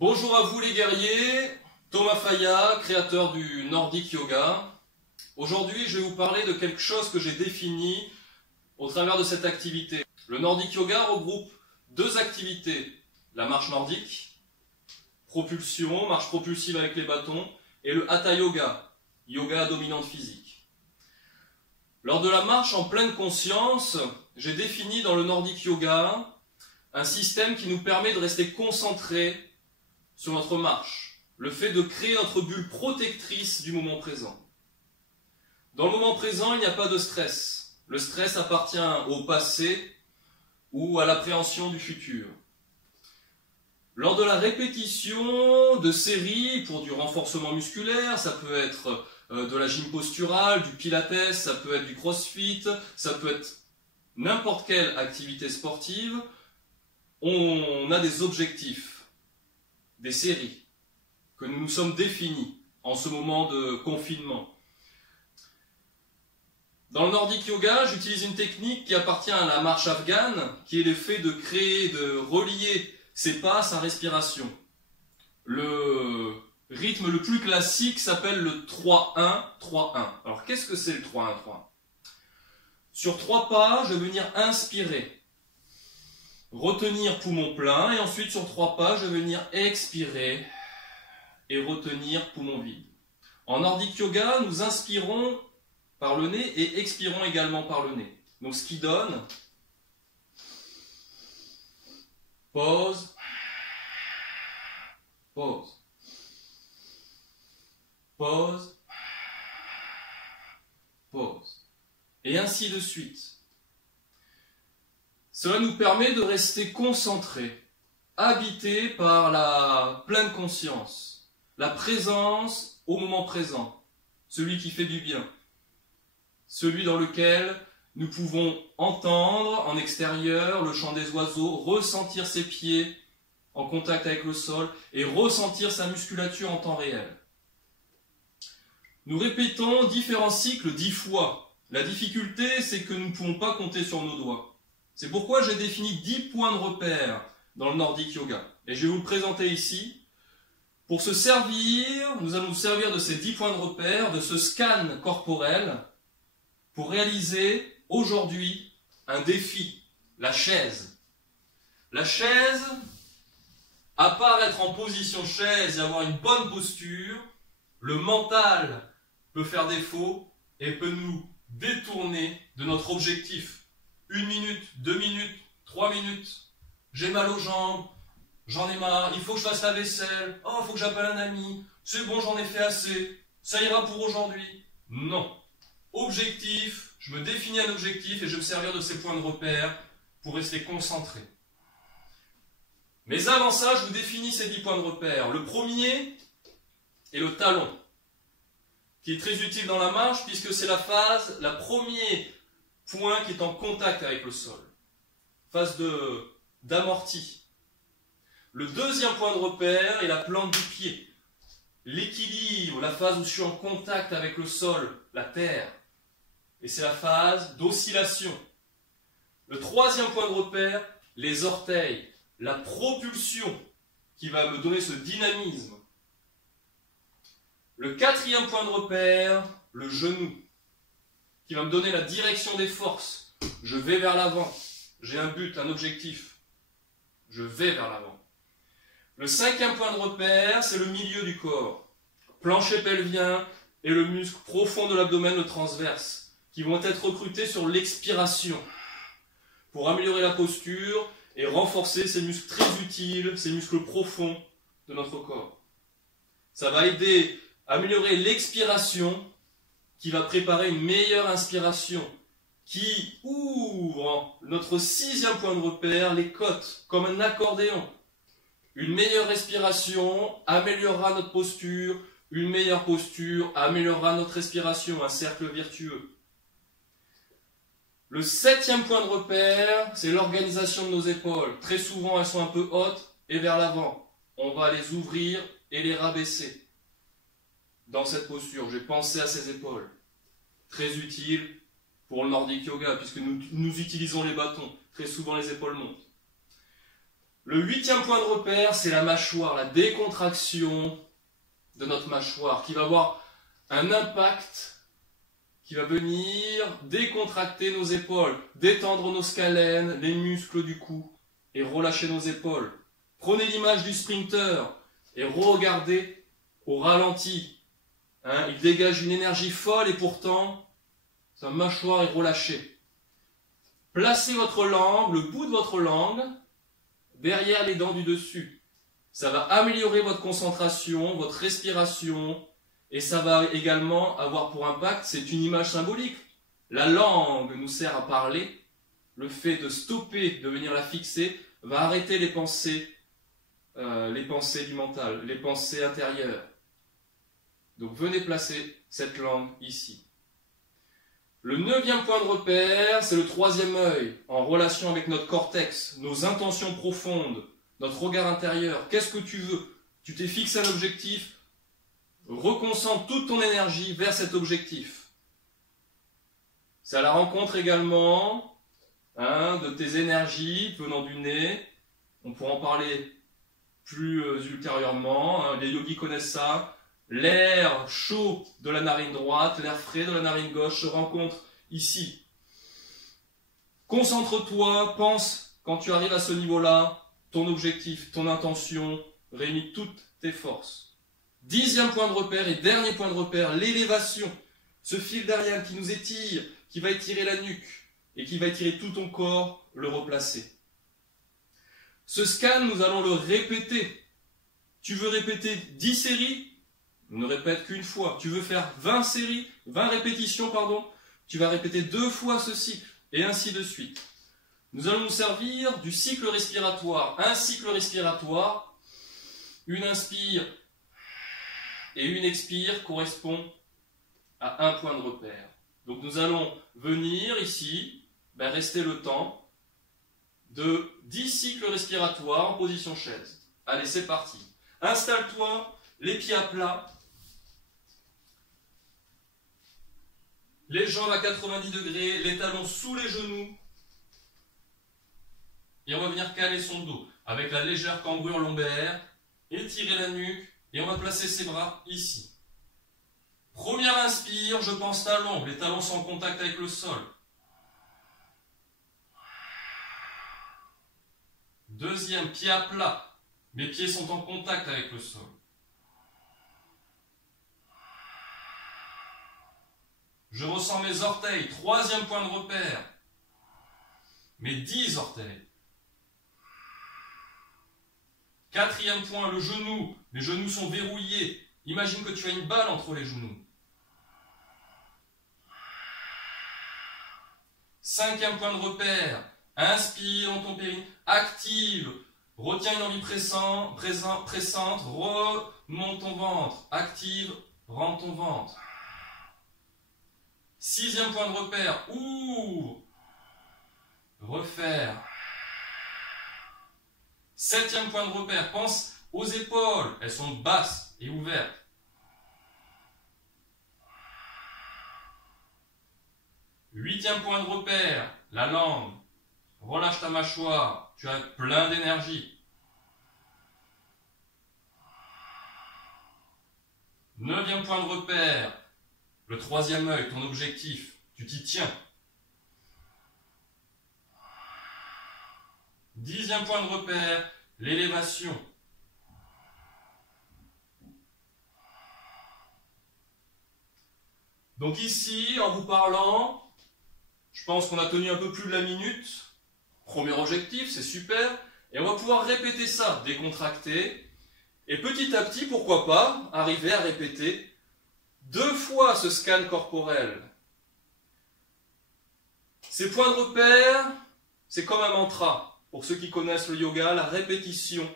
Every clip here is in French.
Bonjour à vous les guerriers, Thomas Faya, créateur du Nordic Yoga. Aujourd'hui, je vais vous parler de quelque chose que j'ai défini au travers de cette activité. Le Nordic Yoga regroupe deux activités, la marche nordique, propulsion, marche propulsive avec les bâtons, et le Hatha Yoga, yoga à dominante physique. Lors de la marche en pleine conscience, j'ai défini dans le Nordic Yoga un système qui nous permet de rester concentrés sur notre marche, le fait de créer notre bulle protectrice du moment présent. Dans le moment présent, il n'y a pas de stress. Le stress appartient au passé ou à l'appréhension du futur. Lors de la répétition de séries pour du renforcement musculaire, ça peut être de la gym posturale, du pilates, ça peut être du crossfit, ça peut être n'importe quelle activité sportive, on a des objectifs, des séries que nous nous sommes définis en ce moment de confinement. Dans le Nordic Yoga, j'utilise une technique qui appartient à la marche afghane, qui est l'effet de créer, de relier ses pas à sa respiration. Le rythme le plus classique s'appelle le 3-1-3-1. Alors qu'est-ce que c'est le 3-1-3-1 ? Sur 3 pas, je vais venir inspirer, retenir poumon plein, et ensuite sur 3 pas, je vais venir expirer et retenir poumon vide. En Nordic Yoga, nous inspirons par le nez et expirons également par le nez. Donc ce qui donne pause, pause, pause, pause, et ainsi de suite. Cela nous permet de rester concentrés, habités par la pleine conscience, la présence au moment présent, celui qui fait du bien, celui dans lequel nous pouvons entendre en extérieur le chant des oiseaux, ressentir ses pieds en contact avec le sol et ressentir sa musculature en temps réel. Nous répétons différents cycles 10 fois. La difficulté, c'est que nous ne pouvons pas compter sur nos doigts. C'est pourquoi j'ai défini 10 points de repère dans le Nordic Yoga. Et je vais vous le présenter ici. Pour se servir, nous allons nous servir de ces 10 points de repère, de ce scan corporel, pour réaliser aujourd'hui un défi, la chaise. La chaise, à part être en position chaise et avoir une bonne posture, le mental peut faire défaut et peut nous détourner de notre objectif. 1 minute, 2 minutes, 3 minutes, j'ai mal aux jambes, j'en ai marre, il faut que je fasse la vaisselle, oh, il faut que j'appelle un ami, c'est bon, j'en ai fait assez, ça ira pour aujourd'hui. Non. Objectif, je me définis un objectif et je vais me servir de ces points de repère pour rester concentré. Mais avant ça, je vous définis ces 10 points de repère. Le premier est le talon, qui est très utile dans la marche puisque c'est la premier point qui est en contact avec le sol. Phase d'amorti. Le deuxième point de repère est la plante du pied. L'équilibre, la phase où je suis en contact avec le sol, la terre. Et c'est la phase d'oscillation. Le troisième point de repère, les orteils, la propulsion qui va me donner ce dynamisme. Le quatrième point de repère, le genou, qui va me donner la direction des forces. Je vais vers l'avant. J'ai un but, un objectif. Je vais vers l'avant. Le cinquième point de repère, c'est le milieu du corps. Plancher pelvien et le muscle profond de l'abdomen, le transverse, qui vont être recrutés sur l'expiration pour améliorer la posture et renforcer ces muscles très utiles, ces muscles profonds de notre corps. Ça va aider à améliorer l'expiration qui va préparer une meilleure inspiration qui ouvre notre 6e point de repère, les côtes, comme un accordéon. Une meilleure respiration améliorera notre posture, une meilleure posture améliorera notre respiration, un cercle vertueux. Le 7e point de repère, c'est l'organisation de nos épaules. Très souvent, elles sont un peu hautes et vers l'avant. On va les ouvrir et les rabaisser. Dans cette posture, j'ai pensé à ces épaules. Très utile pour le Nordic Yoga, puisque nous utilisons les bâtons. Très souvent, les épaules montent. Le 8e point de repère, c'est la mâchoire, la décontraction de notre mâchoire qui va avoir un impact qui va venir décontracter nos épaules, détendre nos scalènes, les muscles du cou et relâcher nos épaules. Prenez l'image du sprinter et regardez au ralenti. Il dégage une énergie folle et pourtant sa mâchoire est relâchée. Placez votre langue, le bout de votre langue, derrière les dents du dessus. Ça va améliorer votre concentration, votre respiration, et ça va également avoir pour impact, c'est une image symbolique. La langue nous sert à parler. Le fait de stopper, de venir la fixer, va arrêter les pensées du mental, les pensées intérieures. Donc venez placer cette langue ici. Le 9e point de repère, c'est le 3e œil, en relation avec notre cortex, nos intentions profondes, notre regard intérieur. Qu'est-ce que tu veux? Tu t'es fixé un objectif, reconcentre toute ton énergie vers cet objectif. C'est à la rencontre également de tes énergies venant du nez. On pourra en parler plus ultérieurement. Les yogis connaissent ça. L'air chaud de la narine droite, l'air frais de la narine gauche se rencontrent ici. Concentre-toi, pense, quand tu arrives à ce niveau-là, ton objectif, ton intention, réunis toutes tes forces. 10e point de repère et dernier point de repère, l'élévation. Ce fil d'Ariane qui nous étire, qui va étirer la nuque et qui va étirer tout ton corps, le replacer. Ce scan, nous allons le répéter. Tu veux répéter 10 séries? Ne répète qu'une fois. Tu veux faire 20 séries, 20 répétitions, pardon, tu vas répéter 2 fois ce cycle, et ainsi de suite. Nous allons nous servir du cycle respiratoire. Un cycle respiratoire, une inspire et une expire correspond à un point de repère. Donc nous allons venir ici, rester le temps de 10 cycles respiratoires en position chaise. Allez, c'est parti. Installe-toi, les pieds à plat. Les jambes à 90 degrés, les talons sous les genoux. Et on va venir caler son dos avec la légère cambrure lombaire, étirer la nuque et on va placer ses bras ici. Première inspire, je pense talons, les talons sont en contact avec le sol. Deuxième, pied à plat, mes pieds sont en contact avec le sol. Je ressens mes orteils, 3e point de repère. Mes 10 orteils. 4e point, le genou. Mes genoux sont verrouillés. Imagine que tu as une balle entre les genoux. 5e point de repère. Inspire dans ton périnée. Active. Retiens une envie pressante. Remonte ton ventre. Active. Rentre ton ventre. 6e point de repère, ouvre, refaire. 7e point de repère, pense aux épaules, elles sont basses et ouvertes. 8e point de repère, la langue, relâche ta mâchoire, tu as plein d'énergie. 9e point de repère, le 3e œil, ton objectif, tu t'y tiens. 10e point de repère, l'élévation. Donc ici, en vous parlant, je pense qu'on a tenu un peu plus de la minute. Premier objectif, c'est super. Et on va pouvoir répéter ça, décontracter. Et petit à petit, pourquoi pas, arriver à répéter 2 fois ce scan corporel. Ces points de repère, c'est comme un mantra. Pour ceux qui connaissent le yoga, la répétition.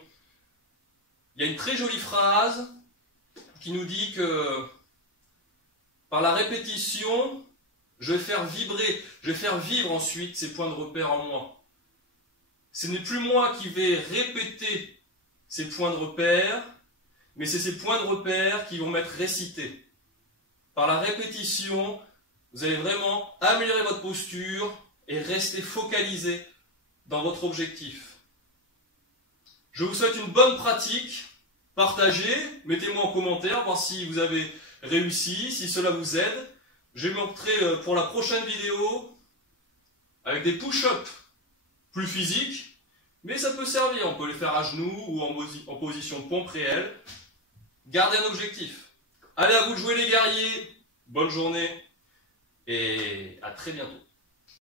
Il y a une très jolie phrase qui nous dit que par la répétition, je vais faire vibrer, je vais faire vivre ensuite ces points de repère en moi. Ce n'est plus moi qui vais répéter ces points de repère, mais c'est ces points de repère qui vont m'être récités. Par la répétition, vous allez vraiment améliorer votre posture et rester focalisé dans votre objectif. Je vous souhaite une bonne pratique. Partagez, mettez-moi en commentaire, voir si vous avez réussi, si cela vous aide. Je vais montrer pour la prochaine vidéo avec des push-ups plus physiques, mais ça peut servir. On peut les faire à genoux ou en position de pompe réelle. Gardez un objectif. Allez, à vous de jouer les guerriers. Bonne journée et à très bientôt.